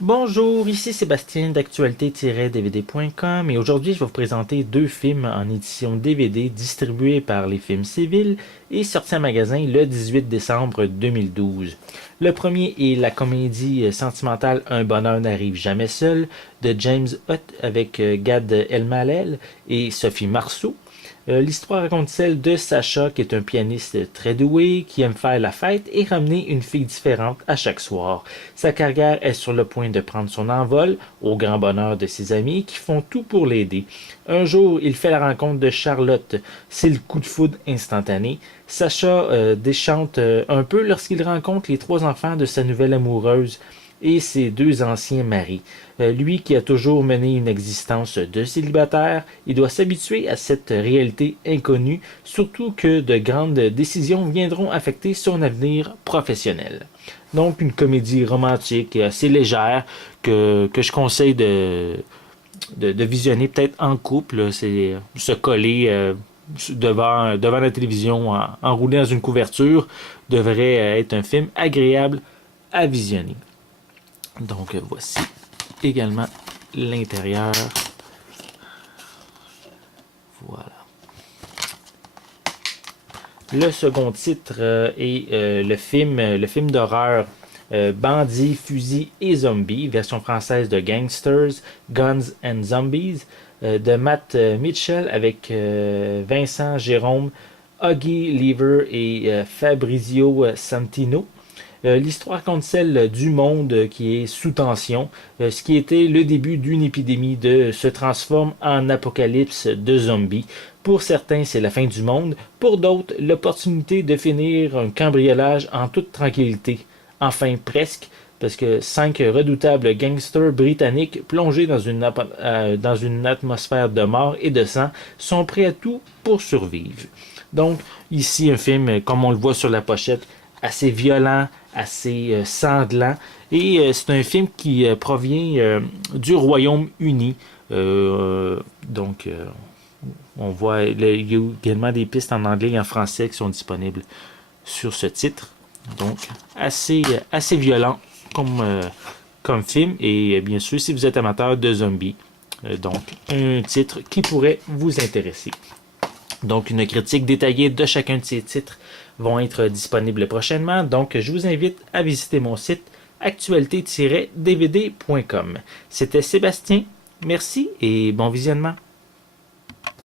Bonjour, ici Sébastien d'actualité-dvd.com et aujourd'hui je vais vous présenter deux films en édition DVD distribués par les Films Civils et sortis en magasin le 18 décembre 2012. Le premier est la comédie sentimentale Un bonheur n'arrive jamais seul de James Hutt avec Gad Elmaleh et Sophie Marceau. L'histoire raconte celle de Sacha, qui est un pianiste très doué, qui aime faire la fête et ramener une fille différente à chaque soir. Sa carrière est sur le point de prendre son envol, au grand bonheur de ses amis qui font tout pour l'aider. Un jour, il fait la rencontre de Charlotte. C'est le coup de foudre instantané. Sacha déchante un peu lorsqu'il rencontre les trois enfants de sa nouvelle amoureuse et ses deux anciens maris. Lui qui a toujours mené une existence de célibataire, il doit s'habituer à cette réalité inconnue, surtout que de grandes décisions viendront affecter son avenir professionnel. Donc une comédie romantique assez légère que je conseille de visionner peut-être en couple. C'est se coller devant la télévision enroulé dans une couverture devrait être un film agréable à visionner. Donc voici également l'intérieur. Voilà. Le second titre est le film d'horreur Bandits, fusils et zombies, version française de Gangsters, Guns and Zombies, de Matt Mitchell avec Vincent Jérôme, Huggy Lever et Fabrizio Santino. L'histoire raconte celle du monde qui est sous tension. Ce qui était le début d'une épidémie se transforme en apocalypse de zombies. Pour certains, c'est la fin du monde. Pour d'autres, l'opportunité de finir un cambriolage en toute tranquillité. Enfin, presque, parce que cinq redoutables gangsters britanniques plongés dans une atmosphère de mort et de sang sont prêts à tout pour survivre. Donc, ici, un film, comme on le voit sur la pochette, assez violent, assez sanglant. Et c'est un film qui provient du Royaume-Uni. Donc, on voit, il y a également des pistes en anglais et en français qui sont disponibles sur ce titre. Donc, assez violent comme film. Et bien sûr, si vous êtes amateur de zombies, donc un titre qui pourrait vous intéresser. Donc, une critique détaillée de chacun de ces titres vont être disponibles prochainement. Donc, je vous invite à visiter mon site actualité-dvd.com. C'était Sébastien. Merci et bon visionnement.